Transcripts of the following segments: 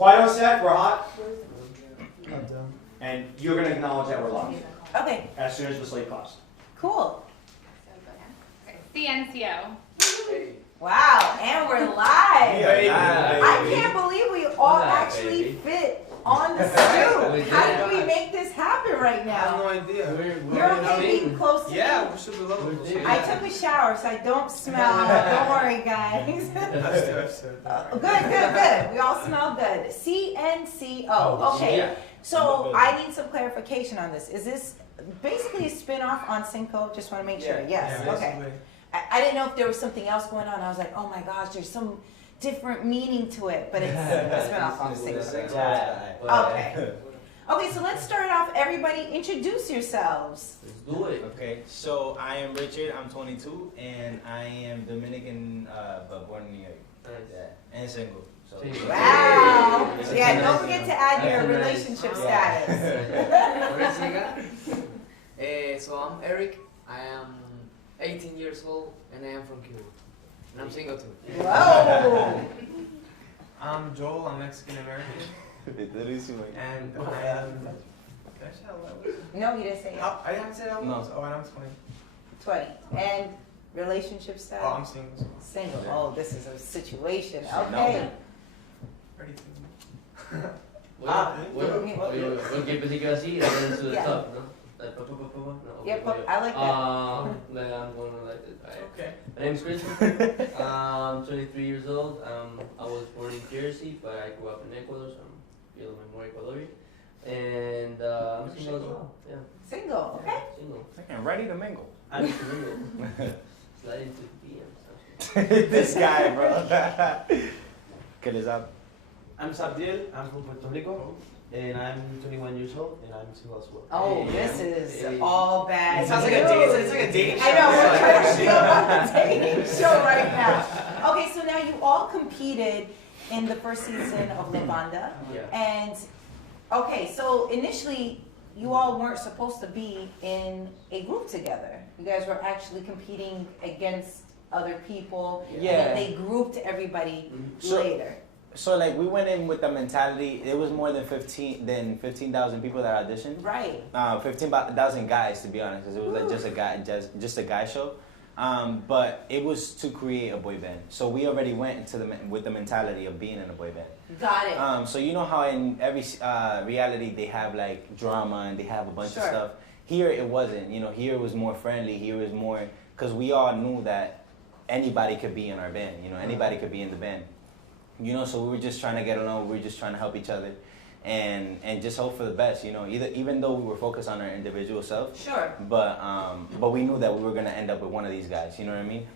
Quiet on set, we're hot. And you're going to acknowledge that we're live. Okay, As soon as the slate claps. cool. CNCO. Wow, and we're live. Yeah, I can't believe we all actually fit on the stoop. How did we make this happen right I have now? no idea. You're okay being close to me? Yeah, we're super low. I took a shower, so I don't smell. Don't worry, guys. Good. We all smell good. CNCO. Okay. Yeah. So I need some clarification on this. Is this basically a spin-off on CNCO? Just want to make sure. Yes. Yeah, Okay. I didn't know if there was something else going on. I was like, oh my gosh, there's some different meaning to it, but it's a spin-off on CNCO. Okay. Okay, so let's start off. Everybody, introduce yourselves. Let's do it. Okay, so I am Richard, I'm 22, and I am Dominican, but born in New York. And single. So. Wow. Yeah, don't forget to add your relationship status. So I'm Eric. I am 18 years old and I am from Cuba. And I'm single too. Whoa. I'm Joel. I'm Mexican American. And I am. Did I say how old I was? No, you didn't say it. I haven't said how old I was. Oh, and I'm 20. 20. And relationship status? Oh, I'm single. Single. Oh, this is a situation. Okay. 32. Porque pensé que iba así, and then to the Yeah. top, no? Like, no, Yep, I like that. Like I'm going to like this. Alright. Okay. My name is Christopher. I'm 23 years old. I was born in Jersey, but I grew up in Ecuador, so I'm feeling more Ecuadorian. And I'm single as well. Yeah. Single, okay. Single. I'm ready to mingle. I'm single. Slide into the DMs. This guy, bro. ¿Qué les da? I'm Sabdiel, I'm from Puerto Rico, and I'm 21 years old, and I'm single as well. Oh, this is all bad. It sounds like a date. It's like a dating show. I know, we're trying to feel like a dating show right now. Okay, so now you all competed in the first season of La Banda. Yeah. And, okay, so initially, you all weren't supposed to be in a group together. You guys were actually competing against other people. Yeah. And then they grouped everybody later. So like we went in with the mentality, it was more than 15,000 people that auditioned. Right. 15,000 guys, to be honest, 'cause it was like just a guy show. But it was to create a boy band. So we already went into with the mentality of being in a boy band. Got it. So you know how in every reality they have like drama and they have a bunch of stuff. Here it wasn't. You know, here it was more friendly. Here it was more because we all knew that anybody could be in our band. You know, anybody could be in the band. You know, so we were just trying to get along. We were just trying to help each other, and just hope for the best. You know, even though we were focused on our individual self. Sure. But we knew that we were gonna end up with one of these guys. You know what I mean?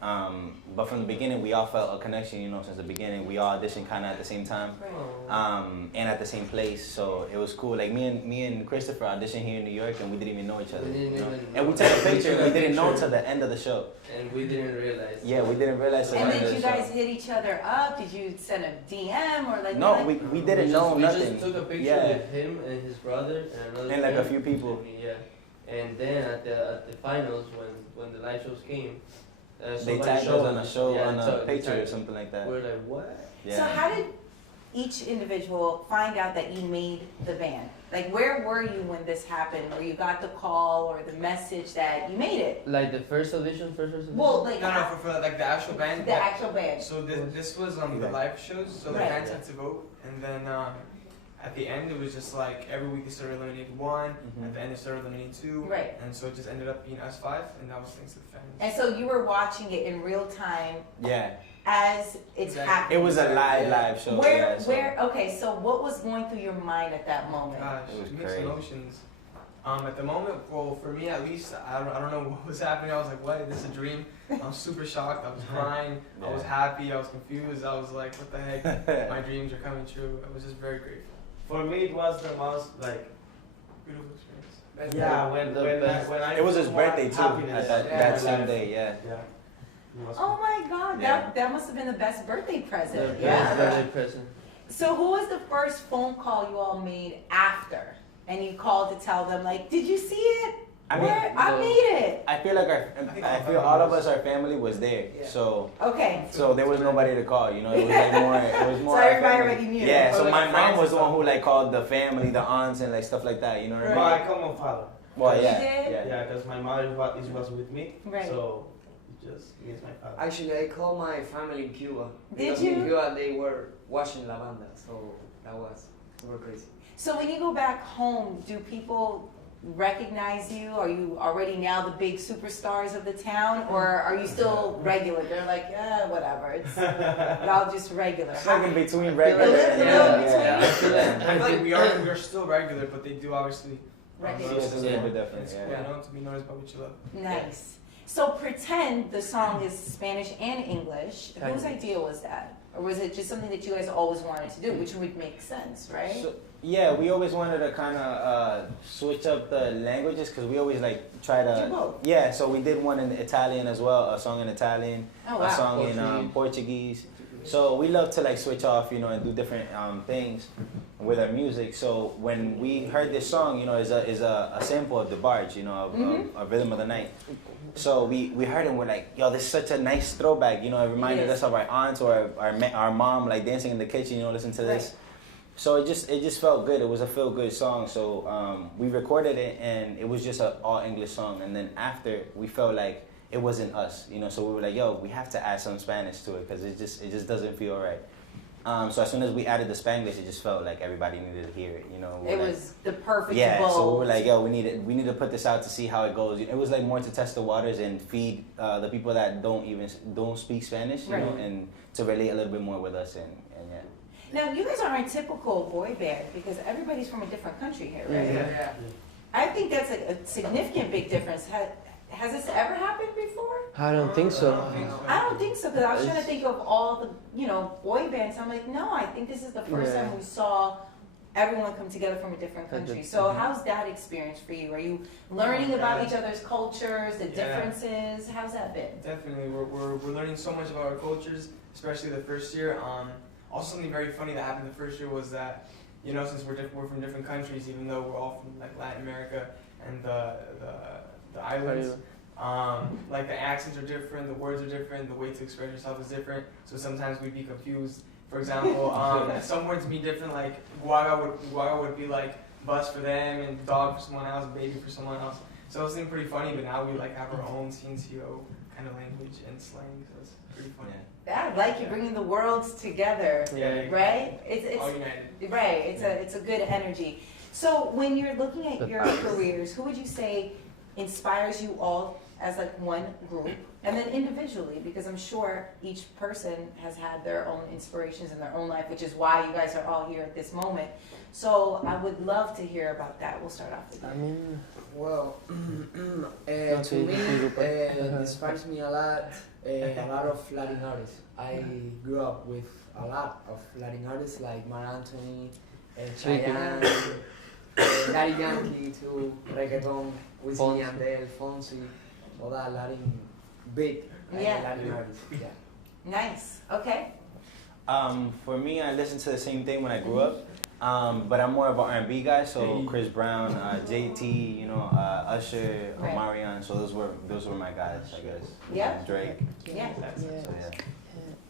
But from the beginning, we all felt a connection. You know, since the beginning, we all auditioned kind of at the same time, and at the same place. So it was cool. Like me and Christopher auditioned here in New York, and we didn't even know each other. And we took a picture. We didn't know until the end of the show. And we didn't realize. Yeah, we didn't realize. And then you guys hit each other up? Did you send a DM or like? No, we didn't know nothing. We just took a picture with him and his brother and another. And like a friend. few people. Yeah, and then at the finals when the live shows came, they tagged us on a show on a picture or something like that. We're like, what? Yeah. So how did each individual find out that you made the band? Like, where were you when this happened? Where you got the call or the message that you made it? Like the first audition. Well, like No, for like the actual band. the actual band. So this was the live shows. So the Right. fans had to vote, and then at the end it was just like every week they started eliminating one. At the end they started eliminating two. Right. And so it just ended up being us five, and that was thanks to the fans. And so you were watching it in real time Yeah. as it's happening. It was a live show. Okay, so what was going through your mind at that moment? Gosh, It was mixed crazy. emotions. At the moment, well, for me at least, I don't know what was happening. I was like, what? This is a dream? I was super shocked. I was crying. I was happy. I was confused. I was like, what the heck? My dreams are coming true. I was just very grateful. For me, it was the most Beautiful experience. yeah. When I It was his birthday too. happiness That in same life. day, yeah. Yeah. It was Oh my God, Yeah. that must have been the best birthday present. The Yeah. birthday present. So who was the first phone call you all made after? And you called to tell them, like, did you see it? I mean, I made it. I feel like I feel all of us, our family was there. Yeah. So Okay. there was nobody to call. You know, it was like more. It was more. So our everybody family. already knew. Yeah. So Like my the mom friends was the and one who like called the family, the aunts, and like stuff like that. You know what I mean? Well, I call my father. Well, You yeah. did? Yeah. Yeah, because my mother was with me. Right. So it just me as my father. Actually, I called my family in Cuba. Did Because you? in Cuba they were watching La Banda, so that was super crazy. So when you go back home, do people recognize you? Are you already now the big superstars of the town, or are you still regular? They're like, yeah, whatever. It's y'all just regular. It's like in between feel regular like- and Yeah. I feel like we are still regular, but they do obviously Recognize. It's a little bit different. It's Yeah. cool, you know, to be noticed by what you love. Nice. So pretend the song is Spanish and English. Whose idea was that? Or was it just something that you guys always wanted to do, which would make sense, right? So, yeah, we always wanted to kind of switch up the languages because we always like try Do to. both. Yeah, so we did one in Italian as well, a song in Italian, Oh, a wow. song in Portuguese. So we love to like switch off, you know, and do different things with our music. So when we heard this song, you know, is a sample of the barge, you know, of Rhythm of the Night. So we heard it and we're like, yo, this is such a nice throwback. You know, it reminded us of our aunts or our mom like dancing in the kitchen. You know, listen to this. Right. So it just felt good. It was a feel good song. So we recorded it and it was just an all English song. And then after we felt like it wasn't us. You know, so we were like, yo, we have to add some Spanish to it because it just doesn't feel right. So as soon as we added the Spanglish, it just felt like everybody needed to hear it. You know, It was the perfect yeah, bowl. so we were like, yo, we need to put this out to see how it goes. It was like more to test the waters and feed the people that don't speak Spanish, you know, Right. and to relate a little bit more with us and yeah. Now, you guys aren't a typical boy band because everybody's from a different country here, right? Yeah. I think that's a significant big difference. Has this ever happened before? I don't think so. I don't think so, because I was trying to think of all the, boy bands. I'm like, no, I think this is the first Yeah. time we saw everyone come together from a different country. So how's that experience for you? Are you learning about each other's cultures, the differences? How's that been? Definitely, we're learning so much about our cultures, especially the first year. Also, something very funny that happened the first year was that, since we're from different countries, even though we're all from like Latin America and the islands, like the accents are different, the words are different, the way to express yourself is different. So sometimes we'd be confused. For example, some words be different. Like guaga would be like bus for them, and dog for someone else, baby for someone else. So it was pretty funny. But now we like have our own CNCO kind of language and slang. So it's pretty funny. I like you bringing the worlds together, Yeah. right? All united. Right. It's a good energy. So when you're looking at your careers, who would you say inspires you all as like one group, and then individually? Because I'm sure each person has had their own inspirations in their own life, which is why you guys are all here at this moment. So I would love to hear about that. We'll start off with you. Well, to me, inspires me a lot of Latin artists. I grew up with a lot of Latin artists like Mar Anthony, Chayanne, Daddy Yankee too, reggaeton, Wisin y Yandel, Fonsi, all that Latin big Latin artists. Yeah. Nice. Okay. For me, I listened to the same thing when I grew up, but I'm more of an R&B guy. So Chris Brown, JT, Usher, Right. Marion. So those were my guys, I guess. Yeah. Drake. Yeah. So yeah.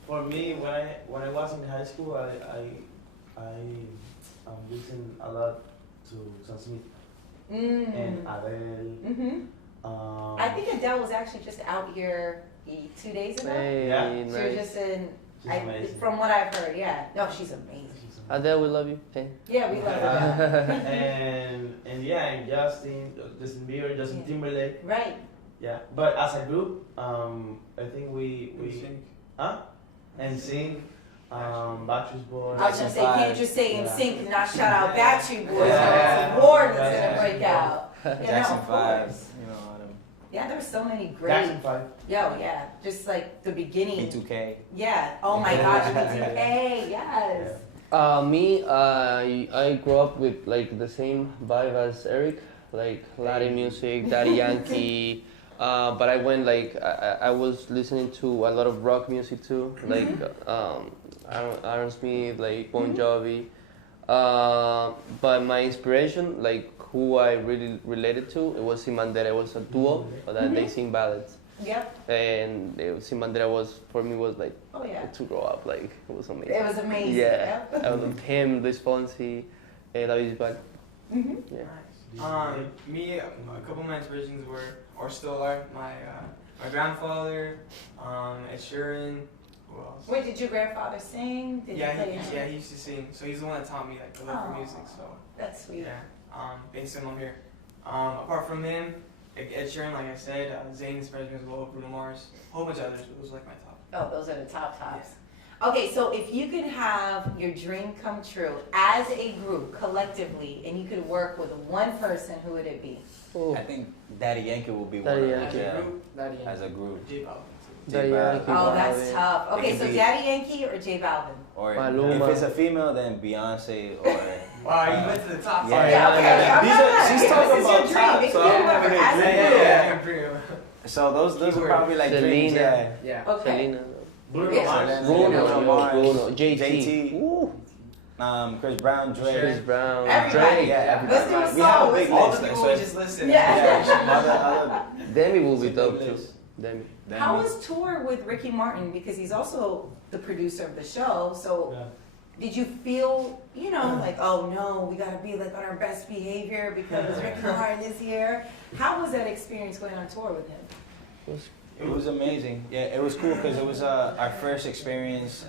For me, when I was in high school, I listened a lot to Sam Smith and Adele. Mm-hmm. I think Adele was actually just out here 2 days ago. Yeah. She was Nice. just in. She's amazing. From what I've heard, yeah. No, she's amazing. Adele, we love you. Hey. Yeah, we love Adele. and Justin Bieber, Justin Timberlake. Right. Yeah, but as a group, I think we and sing, Backstreet Boys. I was gonna say, can't just say in Yeah. sync and not shout out Backstreet Boys. Yeah. There's a war that's Yeah. gonna break out. Yeah, Jackson no, of 5, course. all them. Yeah, there were so many great. Jackson 5. Yeah. Just like the beginning. B2K. Yeah. Oh my gosh, B2K. Yes. Me, I grew up with like the same vibe as Eric, like Latin music, Daddy Yankee. But I went like I was listening to a lot of rock music too, like Aaron Smith, like Bon Jovi. But my inspiration, like who I really related to, it was Sin Bandera. It was a duo that they sing ballads. Yep. And Sin Bandera was, for me, was like Oh yeah. to grow up. Like it was amazing. It was amazing. Yeah. I loved him, Luis Fonsi, David Bisbal. Mm-hmm. Yeah. Me, a couple of my inspirations were, or still are, my grandfather, Ed Sheeran. Who else? Wait, did your grandfather sing? Did Yeah, he play instrument? he used to sing. So he's the one that taught me like the love for music. So That's sweet. yeah, based on him here. Apart from him, like Ed Sheeran, like I said, Zayn inspires me as well. Bruno Mars, a whole bunch of others. But those are like my top. Oh, those are the top tops. Okay, so if you could have your dream come true as a group, collectively, and you could work with one person, who would it be? Oh. I think Daddy Yankee will be Daddy one. Yankee. Yeah, Daddy as a group. J Balvin. Daddy Yankee, Oh, that's Balvin. tough. Okay, It so could be- Daddy Yankee or J Balvin? Or Maluma. if it's a female, then Beyonce or. Wow, you went to the top. Yeah. Yeah, okay. I'm These not are- mad. she's This talking is your about dream. top, It so could be I'm whoever gonna as a agree. group. Yeah, I'm pretty. So those are Keyword. probably like dreams. Selena. Yeah. Yeah. Okay. Selena. Bruno Yeah. Mars. Bruno, Mars, Bruno, JT. JT. Ooh. Chris Brown, Drake. Chris Brown, Everybody. Drake. Yeah, everybody. Let's do a We have a song. big All list. the like, people so we just listed. Yeah. Demi will be It's a dope big too. list. Demi. How was tour with Ricky Martin? Because he's also the producer of the show. So did you feel, like, oh no, we gotta be like on our best behavior because Ricky Martin is here? How was that experience going on tour with him? It was amazing. Yeah, it was cool because it was our first experience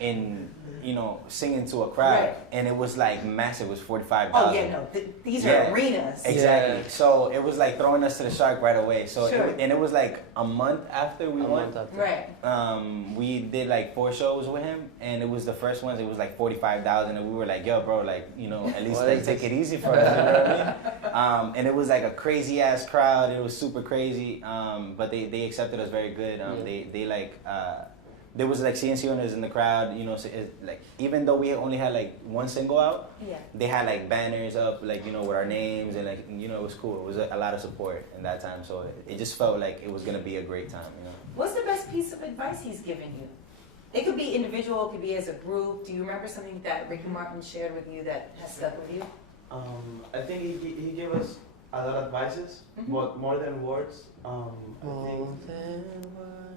in singing to a crowd, Right. and it was like massive. It was 45,000. Oh yeah, no, these Yeah. are arenas. Exactly. Yeah. So it was like throwing us to the shark right away. So Sure. it was like a month after we A won. month after. Right. We did like 4 shows with him, and it was the first ones. It was like 45,000, and we were like, "Yo, bro, like at least Well, like that's- take it easy for us." You know what I mean? And it was like a crazy ass crowd. It was super crazy. But they accepted us very good. They like. There was like CNCO owners in the crowd, so like even though we only had like one single out, Yeah. they had like banners up, like with our names, and like it was cool. It was a lot of support in that time, so it just felt like it was gonna be a great time. What's the best piece of advice he's given you? It could be individual, it could be as a group. Do you remember something that Ricky Martin shared with you that has stuck with you? I think he gave us a lot of advices, Mhm. but more than words. I think.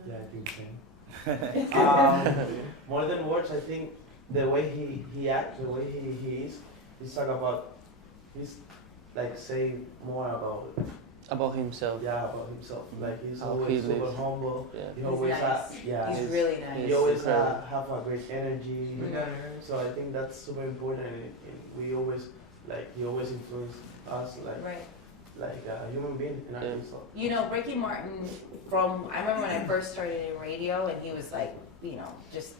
Yeah, I think so. More than words, I think the way he acts, the way he is, he's like say more About himself. about himself. Like he's How always he super lives. humble. Yeah. He He's always nice. He's really nice. he always incredible. have a great energy. Mhm. So I think that's super important. And we always he always influenced us Right. like a human being in our Yeah. lives. Ricky Martin, I remember when I first started in radio and he was like, just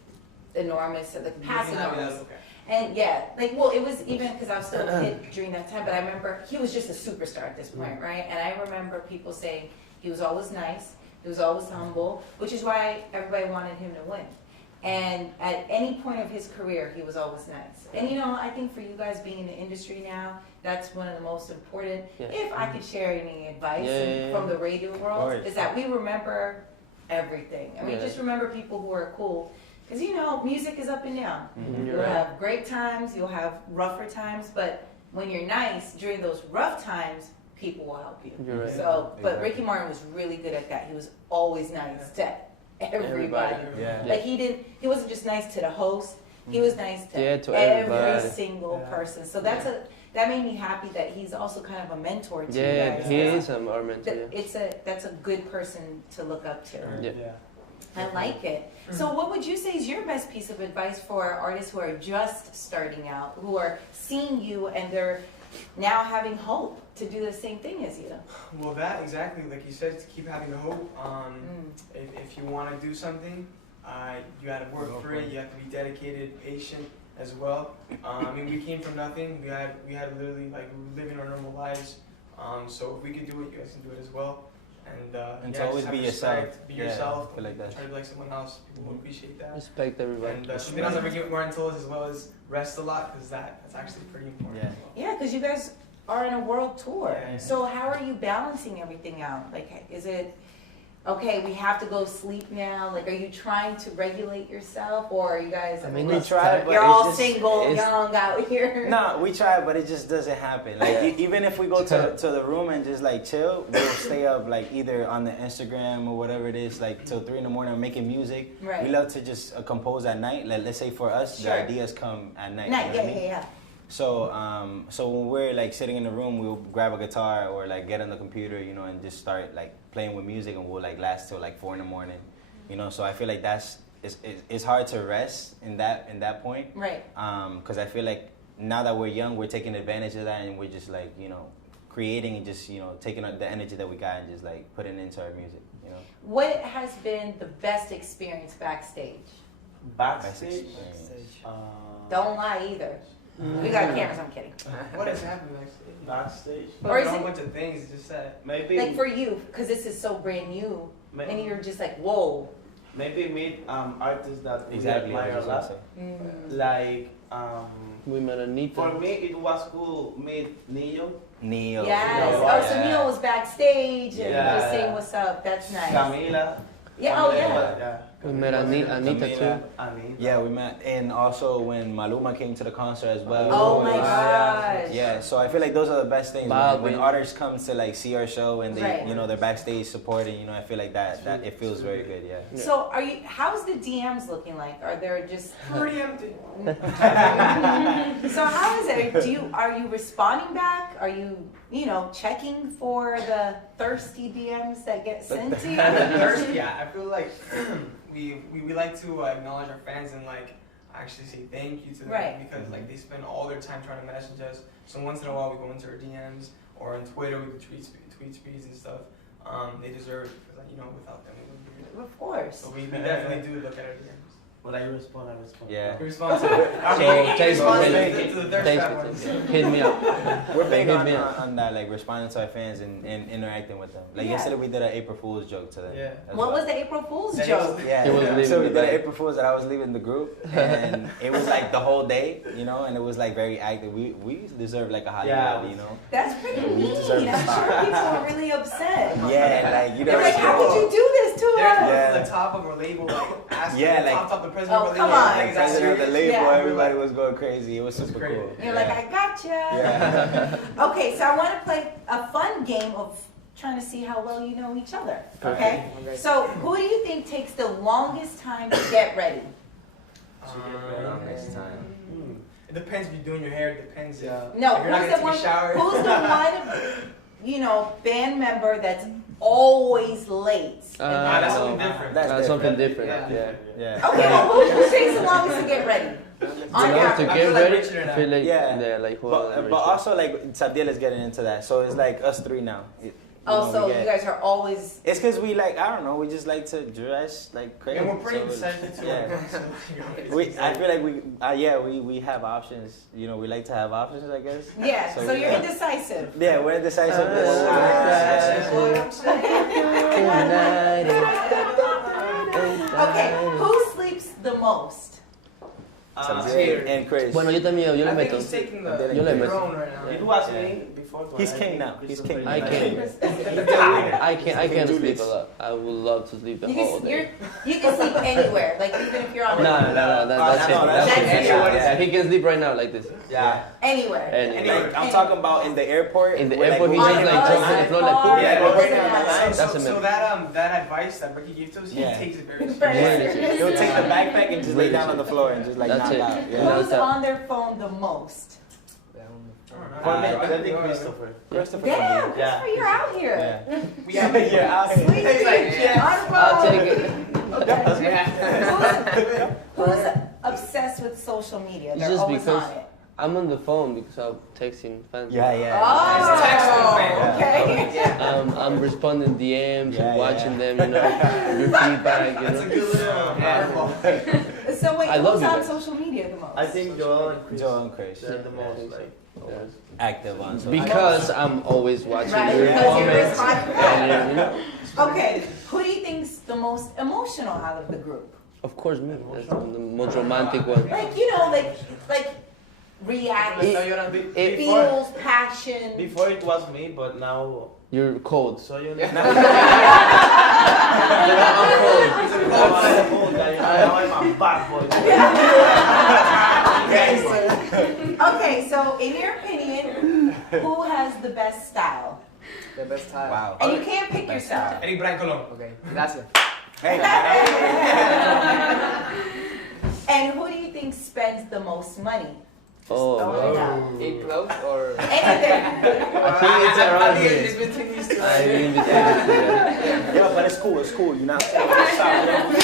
enormous, past enormous. And yeah, it was even because I was still a kid during that time, but I remember he was just a superstar at this point, right? And I remember people saying he was always nice, he was always humble, which is why everybody wanted him to win. And at any point of his career, he was always nice. And I think for you guys being in the industry now, that's one of the most important. Yeah. If I could share any advice Yeah. from the radio world, course. is that we remember everything. I mean, Yeah. just remember people who are cool. Because music is up and down. Mhm. You'll have great times, you'll have rougher times, but when you're nice during those rough times, people will help you. You're right. So, but Exactly. Ricky Martin was really good at that. He was always nice to everybody. Yeah. Like he wasn't just nice to the host. He was nice to, Yeah, to every everybody. single Yeah. person. So that made me happy that he's also kind of a mentor to you Yeah, guys. he is our mentor. That that's a good person to look up to. Yeah. I like it. So what would you say is your best piece of advice for artists who are just starting out, who are seeing you and they're now having hope to do the same thing as you? Well, that exactly, like you said, to keep having the hope. Mm. If you want to do something, you got to work for it. You have to be dedicated, patient as well. We came from nothing. We had literally living our normal lives. So if we could do it, you guys can do it as well. And to always just be have yourself. respect, Be Yeah, yourself. I feel like that. Try to be like someone else. People will appreciate that. Respect everybody. And something else that Ricky Martin told us as well is rest a lot, because that's actually pretty important. Yeah. as well. Yeah, because you guys are on a world tour. Yeah. So how are you balancing everything out? Like, is it okay, we have to go sleep now? Like, are you trying to regulate yourself, or are you guys? I mean, We it's try, but you're it's all just- single, it's- young out here. No, we try, but it just doesn't happen. Like even if we go to the room and just like chill, we'll stay up like either on the Instagram or whatever it is, like till 3 a.m. making music. Right. We love to just compose at night. Like let's say for us, Sure. the ideas come at night. Night, you know yeah, what I mean? yeah. So when we're like sitting in the room, we'll grab a guitar or like get on the computer, you know, and just start like playing with music, and we'll like last till like 4 a.m. You know, so I feel like it's hard to rest in that point. Right. Because I feel like now that we're young, we're taking advantage of that, and we're just like, you know, creating and just, you know, taking the energy that we got and just like putting it into our music, you know. What has been the best experience backstage? Backstage. Don't lie either. We got cameras. I'm kidding. What has happened backstage? Backstage. Or is a whole it- bunch of things just said. Maybe. Like for you, because this is so brand new, may- and you're just like, whoa. maybe meet artists that we Exactly. admire a lot. Like We met Anita. for me, it was cool meet Neo, Neo. Yes. Neo, Oh, so yeah. Neil was backstage and Yeah. just saying what's up. That's nice. Camila. Yeah. Oh yeah. We met Anita Camila. too. Anita. Yeah, we met, and also when Maluma came to the concert as well. Oh my yeah. gosh. Yeah, so I feel like those are the best things Balvin. when artists come to like see our show and they, Right. you know, they're backstage supporting. You know, I feel like that it feels very good. Yeah. So are you? How's the DMs looking like? Are there just? Pretty empty. So how is it? Are you responding back? Are you checking for the thirsty DMs that get sent to you? Thirsty, yeah. I feel like we like to acknowledge our fans and like actually say thank you to them Right. because like they spend all their time trying to message us. So once in a while we go into our DMs or on Twitter we do tweet speeds and stuff. They deserve it because without them it wouldn't be good. Of course. So we definitely do look at our DMs. When I respond. Yeah. We respond to it. So, We respond thanks, to the thirst Thanks trap for ones. hit me up. We're big Hit on, me up. on that, like responding to our fans and interacting with them. Like Yeah. yesterday we did an April Fool's joke to them. Yeah. as What well. was the April Fool's That joke? is- Yeah, He was leaving so we the did an band. April Fool's that I was leaving the group, and it was like the whole day, and it was like very active. We deserve like a Hollywood, Yeah. That's pretty We mean. deserve I'm sure people were really upset. Yeah, like They're like, how could you do this to There's us? yeah. the top of our label, like asking Yeah, the like- top the president Oh, of our come label. on. Like, is that president of the serious? label, Yeah. everybody was going crazy. It was It's super crazy. cool. You're like, I gotcha. Yeah. Okay, so I want to play a fun game of trying to see how well you know each other. Okay? So who do you think takes the longest time to get ready? Next time. It depends if you're doing your hair. It depends. Yeah. No, If you're not who's gonna the one? take a shower. Who's the one? Band member that's always late. That's no. something different. That's something different. Yeah. Yeah. Okay, well, who takes the longest to get ready? On You have to average. I get feel like ready. Richard and I feel like Yeah. like who But also like Sadiel is getting into that, so it's like us three now. Oh, so we you get- guys are always. It's because we like, I don't know, we just like to dress like crazy. And we're pretty so it's- decisive too. Yeah. I feel like we have options. We like to have options, I guess. Yeah, so you're yeah. indecisive. Yeah, we're indecisive. Okay, who sleeps the most? Sadiel and Chris. Bueno, yo también, yo le I think meto. he's taking Yo the le meto. throne right now. It was me before. He's king now. He's king. I can. I can sleep a lot. I would love to sleep the You whole can, day. you can sleep anywhere, like even if you're on No, that's it. no, That's that's it. it. Yeah, he can sleep right now like this. Yeah. anywhere. Anyway. Like, I'm talking about in the airport. In the where, airport, he we're just on like the jumps bus, on the floor like car, poop. Yeah, it doesn't yeah. matter. That's So amazing. that advice that Ricky gave to us, he Yeah. takes it very Very seriously. serious. He'll take the backpack and just lay down on the floor and just like That's knock it. out. Yeah. Yeah. Who's on their phone the most? For me, I think Christopher. Christopher. Damn, Yeah. Christopher, you're out here. Yeah. We have Yeah, out here. Sweet He's like, dude. yeah. On I'll phone. take it. Who's obsessed with social media? It's They're just always because on it. I'm on the phone because I'm texting fans. Yeah, yeah. Oh, Yeah. okay. I'm responding DMs Yeah, and watching yeah. them, your feedback, That's a good little So wait, I love who's you on guys. social media the most? I think Joel and Chris. Joel and Chris. They're the most like always. Active on social Because I'm always watching Right, your because you're comments. responding. And, Okay, who do you think's the most emotional out of the group? of course, me. That's the most romantic one. Like like reacts, It- feels passion. Before it was me, but now You're cold. So you know. I'm cold. I'm a bad boy. Okay, so in your opinion, who has the best style? The best time. Wow. And you can't pick yourself. Eric Brian Colon. Okay, gracias. Hey. And who do you think spends the most money? Oh, Throw it out. In clothes or? Anything. I think it's around It's here. between these two. I mean, between the two. Yo, but it's cool. It's cool. You're not. You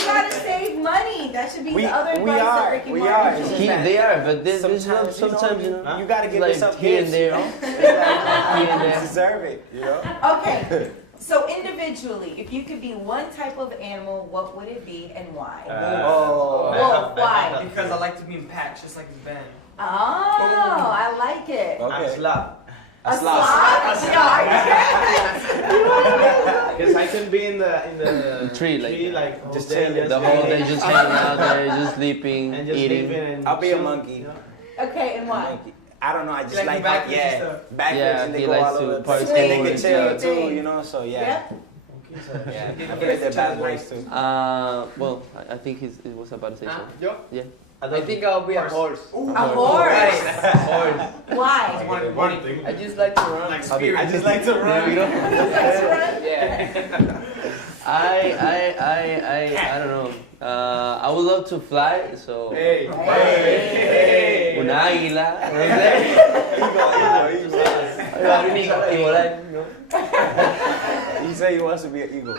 gotta save money. That should be the other we advice that are. Ricky We Martin are. gives. They are, but this Sometimes, sometimes you know, you gotta give like yourself here gifts, and there. you know? Here and You there. deserve it, you know? Okay, so individually, if you could be one type of animal, what would it be and why? Wolf, why? Because I like to be in patch, just like his band. Oh, I like it. I'm slap. A sloth? Yeah, Because I can be in the Tree, like whole just day, chilling. The whole day just hanging out there, just sleeping, and just eating. sleeping and I'll be a chill, monkey. you know? Okay, and why? I don't know, I just Like like, the backwards yeah, stuff. backwards Yeah, and they he go likes all to over the party place. And they swing, can chill do too, your you know, so yeah. Yep. Okay, so Yeah, I feel like they're bad boys too. Well, I think it was about to say something. Yo. Yeah. I think I'll be a horse. A horse. Horse. Why? I just like to run. Like spirit. I just like to run. You know? Yeah. I don't know. I would love to fly, so Hey. Hey. un águila, no sé. Y volar, ¿no? He said he wants to be an eagle.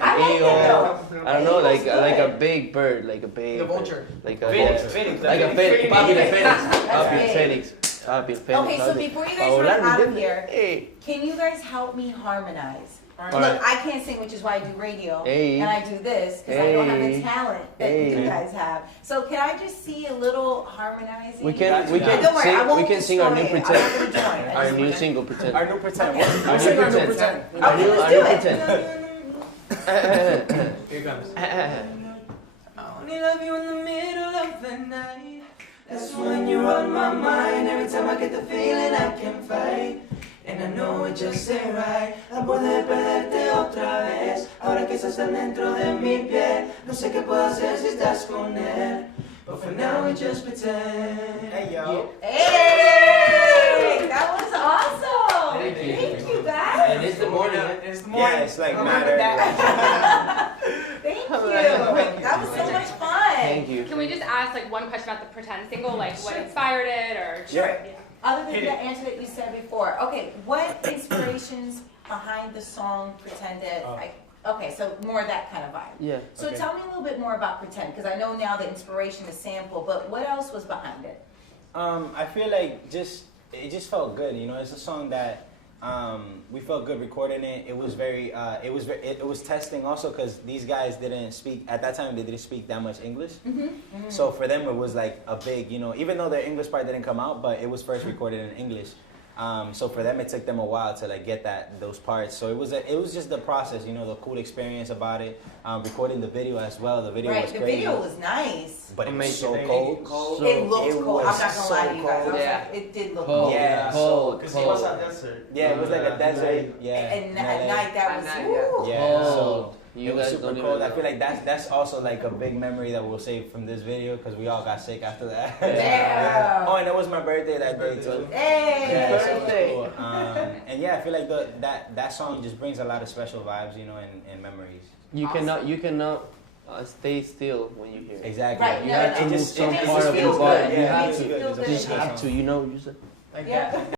I like it Eagle. though. I don't know, like a big bird, like a big. The vulture. Like a Phoenix, like Phoenix. a phoenix. Papi el Phoenix. Papi el big. Phoenix. Papi el Phoenix. Okay, so before you guys Pa' run volar, out of ¿me here, entiendes? Hey. can you guys help me harmonize? All Look, right. I can't sing, which is why I do radio, Hey. and I do this because I don't have the Hey. talent that you Hey. guys have. So can I just see a little harmonizing? We can Don't worry, I sing. won't We can sing our new destroy it. pretend. I'm not gonna join. I Our just- new single pretend. Our new pretend. Okay. Our new Sing our new pretend. pretend. Our Okay, new let's our do new it. pretend. Here it comes. I only love you in the middle of the night. That's when you're on my mind. Every time I get the feeling I can fight. And I know it just ain't right. A poder perderte otra vez. Ahora que estás tan dentro de mi piel. No sé qué puedo hacer si estás con él. But for now we just pretend. Hey, yo. Hey, that was awesome. Thank you. Thank you guys. And it's the morning. It's the morning. Yeah, it's like Oh, matter. Thank you. That was so much fun. Thank you. Can we just ask like one question about the pretend single, like what inspired it, or Sure. Yeah. Other than the answer that you said before, okay, what inspirations behind the song Pretended? Okay, so more that kind of vibe. Yeah. So Okay. tell me a little bit more about Pretend, because I know now the inspiration is sample, but what else was behind it? I feel like it just felt good, you know. It's a song that we felt good recording it. It was very it was testing also because these guys didn't speak at that time. They didn't speak that much English, so for them it was like a big, you know, even though their English part didn't come out, but it was first recorded in English. So for them, it took them a while to like get those parts. So it was just the process, you know, the cool experience about it. Recording the video as well. The video Right, was the crazy, video was nice. but it was so Amazing. cold. It looked it cold. I'm was not gonna lie to you guys. I was Yeah. like, it did look Cold. cold. Yeah, Cold. Because it was a desert. Yeah, it was like a desert. Yeah, And in at LA. night that At was night, woo. Yeah, so Cold. You it was guys super don't even cold. I know. feel like that's also like a big memory that we'll save from this video because we all got sick after that. Yeah. Oh, and it was my birthday that day too. Hey. Yeah, so it was birthday. cool. And yeah, I feel like that song just brings a lot of special vibes, you know, and memories. You Awesome. cannot stay still when you hear it. Exactly. Right, You no, have no, to no. move some It makes part you of feel your body. good. You It have makes to. you feel It's a good. You just good have song. to. You know. You just Like Yeah. that.